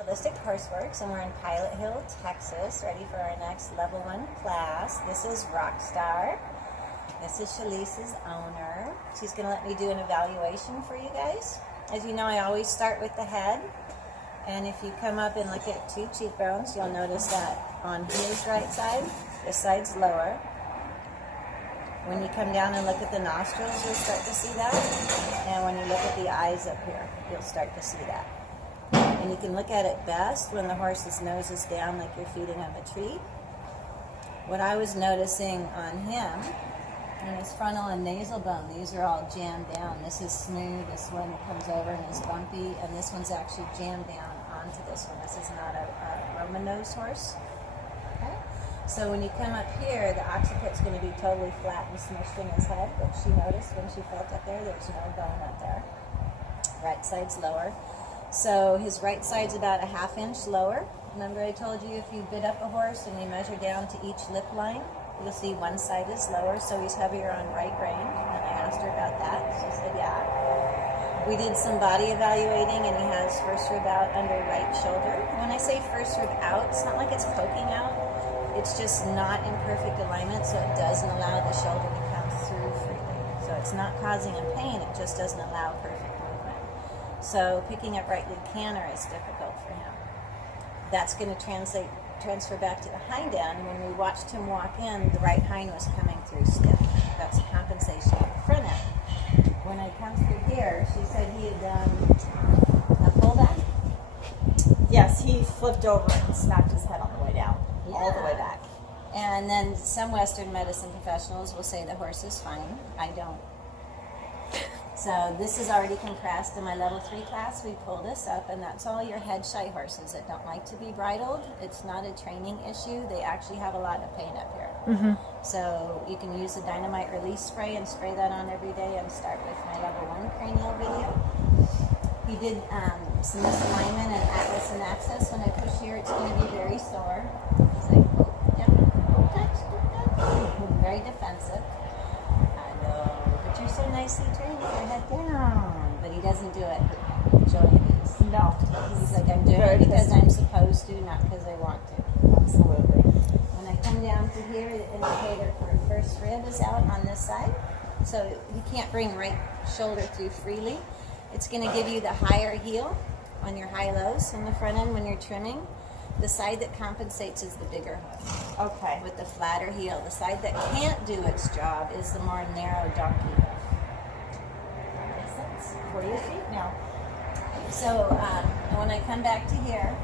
Holistic Horseworks, and we're in Pilot Hill, Texas, ready for our next level 1 class. This is Rockstar. This is Shalice's owner. She's going to let me do an evaluation for you guys. As you know, I always start with the head, and if you come up and look at 2 cheekbones, you'll notice that on his right side, this side's lower. When you come down and look at the nostrils, you'll start to see that, and when you look at the eyes up here, you'll start to see that. And you can look at it best when the horse's nose is down like you're feeding him a treat. What I was noticing on him, and his frontal and nasal bone, these are all jammed down. This is smooth, this one comes over and is bumpy, and this one's actually jammed down onto this one. This is not a Roman nose horse. Okay? So when you come up here, the occipit's going to be totally flat and smushed in his head, but she noticed when she felt up there, there's no bone up there. Right side's lower. So his right side's about a ½ inch lower. Remember I told you if you bit up a horse and you measure down to each lip line, you'll see one side is lower, so he's heavier on right rein. And I asked her about that. She said, yeah. We did some body evaluating, and he has first rib out under right shoulder. When I say first rib out, it's not like it's poking out. It's just not in perfect alignment, so it doesn't allow the shoulder to come through freely. So it's not causing him pain, it just doesn't allow perfect movement. So picking up right lead canter is difficult for him. That's going to transfer back to the hind end. When we watched him walk in, the right hind was coming through stiff. That's a compensation at the front end. When I come through here, she said he had done a pullback. Yes, he flipped over and smacked his head on the way down, all the way back. And then some Western medicine professionals will say the horse is fine. I don't. So this is already compressed. In my level 3 class, we pull this up, and that's all your head shy horses that don't like to be bridled. It's not a training issue. They actually have a lot of pain up here. Mm-hmm. So you can use the dynamite release spray and spray that on every day and start with my level 1 cranial video. He did some misalignment and atlas and access. When I push here, it's going to be very sore. He's like, oh, yeah, don't touch, don't touch. Very defensive. I know. But you're so nicely trained with your head down. But he doesn't do it enjoying these. No. He's like, I'm doing it because I'm supposed to, not because I want to. Absolutely. When I come down to here, the indicator for first rib is out on this side. So you can't bring right shoulder through freely. It's going to give you the higher heel on your high-lows in the front end when you're trimming. The side that compensates is the bigger hoof. Okay. With the flatter heel. The side that can't do its job is the more narrow donkey hoof. Makes sense? Where are your feet now? So when I come back to here,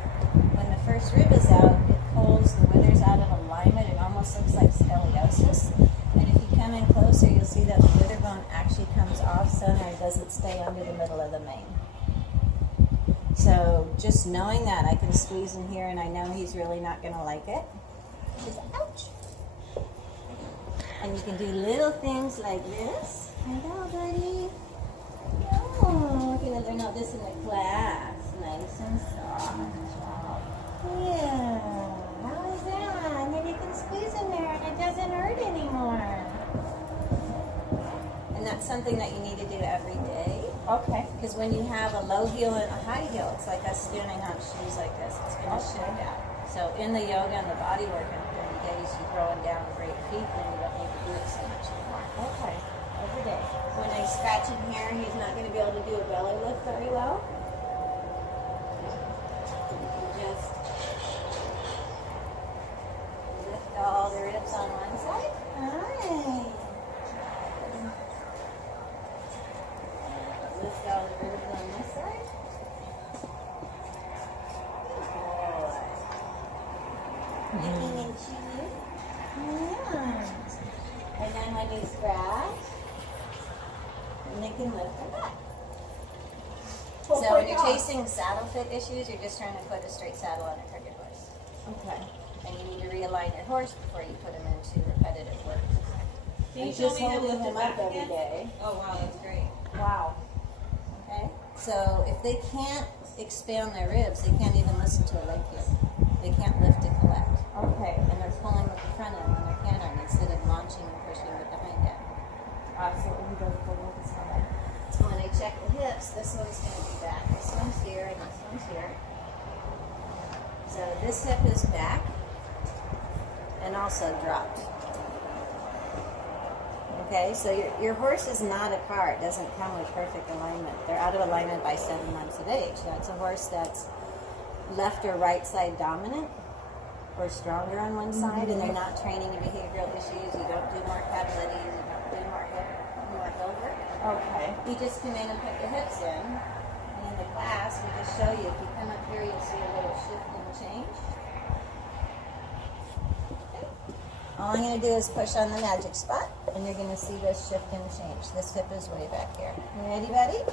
when the first rib is out, it pulls the withers out of alignment. It almost looks like scoliosis. And if you come in closer, you'll see that the wither bone actually comes off center and doesn't stay under the middle of the mane. So just knowing that, I can squeeze in here, and I know he's really not going to like it. Just ouch. And you can do little things like this. Hello, buddy. Oh, we're going to learn all this in the class. Nice and soft. Yeah. How is that? And then you can squeeze in there, and it doesn't hurt anymore. And that's something that you need to do every day. Okay. Because when you have a low heel and a high heel, it's like us standing on shoes like this. It's going to shift out. So in the yoga and the body work in 30 days, you're throwing down great feet, and you don't need to do it so much anymore. Okay. Every day. When I scratch in here, he's not going to be able to do a belly lift very well. You can just lift all the ribs on one side. Nice. Lift all the ribs on this side. Good boy. Licking and chewing. Yeah. And then when you scratch, and they can lift their back. So when you're chasing saddle fit issues, you're just trying to put a straight saddle on a crooked horse. Okay. And you need to realign your horse before you put him into repetitive work. Can you And show just me how to holding lift him it up back every again? day. Oh wow, that's great. Wow. Okay? So if they can't expand their ribs, they can't even listen to a leg kick. They can't lift and collect. Okay. And they're pulling with the front end when they're cantering instead of launching and pushing with the hind end. Absolutely. He does pull with his front end. So when I check the hips, this one's going to be back. This one's here and this one's here. So this hip is back and also dropped. Okay, so your horse is not a car. It doesn't come with perfect alignment. They're out of alignment by 7 months of age. That's a horse that's left or right side dominant or stronger on one side, and they're not training in behavioral issues. You don't do more cavalities, you don't do more hill work. Okay. You just come in and put your hips in. And in the class, we just show you. If you come up here, you'll see a little shift and change. All I'm going to do is push on the magic spot, and you're going to see this shift and change. This hip is way back here. You ready, buddy?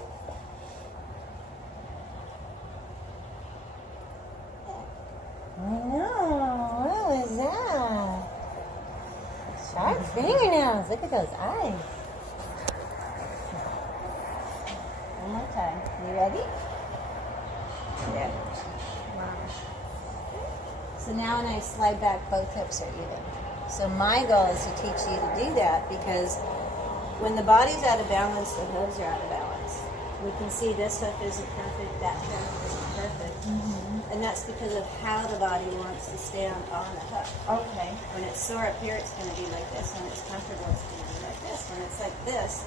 I know. What was that? Sharp fingernails. Look at those eyes. One more time. You ready? Yeah. So now when I slide back, both hips are even. So my goal is to teach you to do that, because when the body's out of balance, the hooves are out of balance. We can see this hoof isn't perfect, that hoof isn't perfect. And that's because of how the body wants to stand on the hoof. Okay. When it's sore up here, it's going to be like this. When it's comfortable, it's going to be like this. When it's like this,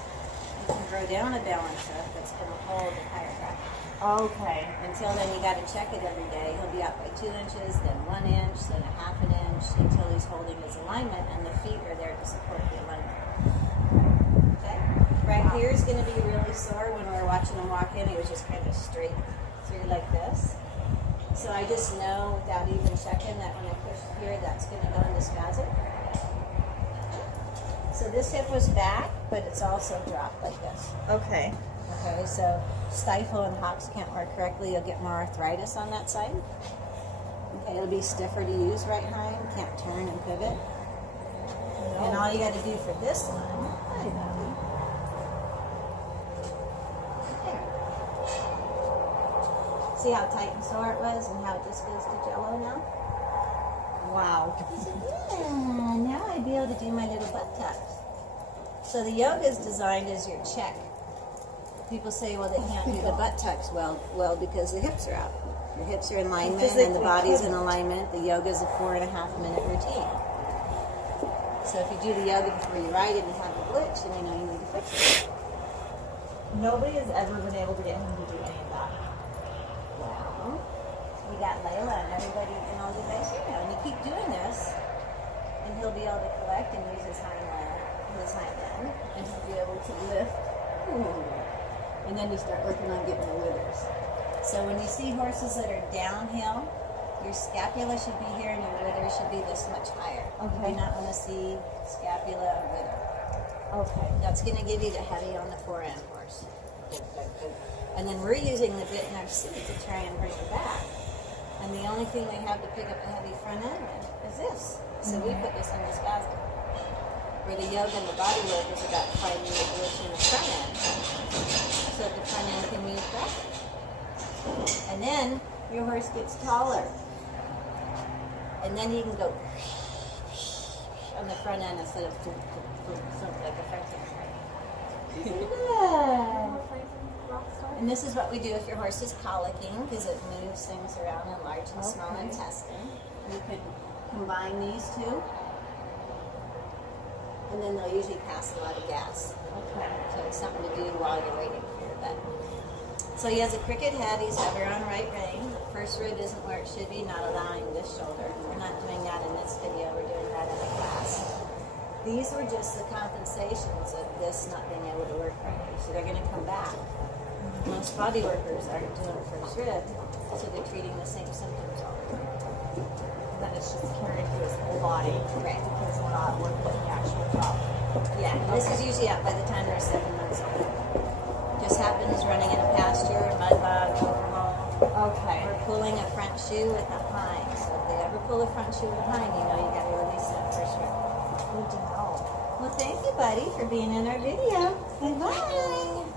you can throw down a balance hoof that's going to hold the chiropractor. Okay. Until then, you got to check it every day. He'll be out by 2 inches, then 1 inch, then a half an inch, until he's holding his alignment, and the feet are there to support the alignment. Okay? Right here is going to be really sore. When we were watching him walk in, he was just kind of straight through like this. So I just know, without even checking, that when I push here, that's going to go into spasm. So this hip was back, but it's also dropped like this. Okay. Okay, so stifle and hops can't work correctly. You'll get more arthritis on that side. Okay, it'll be stiffer to use right hind. Can't turn and pivot. And all you got to do for this one, there. See how tight and sore it was, and how it just goes to jello now? Wow. Yeah, now I'd be able to do my little butt tucks. So the yoga is designed as your check. People say, well, they can't do the butt tucks well, because the hips are out. The hips are in alignment and the body's in alignment. The yoga is a 4.5-minute routine. So if you do the yoga before you ride it and have a glitch, then you know you need to fix it. Nobody has ever been able to get him to do any of that. Well, we got Layla and everybody and all you guys here now. And you keep doing this, and he'll be able to collect and use his hind end, and he'll be able to lift. And then you start working on getting the withers. So when you see horses that are downhill, your scapula should be here and your withers should be this much higher. Okay. You do not want to see scapula or wither. Okay. That's going to give you the heavy on the forend horse. And then we're using the bit in our seat to try and bring it back. And the only thing we have to pick up a heavy front end with is this. So we put this in the spasm. Where the yoga and the body work is about finding the glitch in the front end, so that the front end can move back. And then your horse gets taller. And then you can go on the front end instead of like a front end. And this is what we do if your horse is colicking, because it moves things around in large and small intestine. You could combine these two. And then they'll usually pass a lot of gas. Okay. So it's something to do while you're waiting for your vet. So he has a crooked head. He's heavier on right rein. First rib isn't where it should be, not allowing this shoulder. We're not doing that in this video. We're doing that in the class. These were just the compensations of this not being able to work properly. So they're going to come back. Most body workers aren't doing first rib, so they're treating the same symptoms all the time. Then it's just carried through his whole body. Right. Because we're not working with the actual top. Yeah, this is usually out by the time they're 7 months old. Just happens running in a pasture, mud bog, overhaul. Okay. Or pulling a front shoe with a hind. So if they ever pull a front shoe with a hind, you know you got to release that first rib. Good to know. Well, thank you, buddy, for being in our video. Goodbye.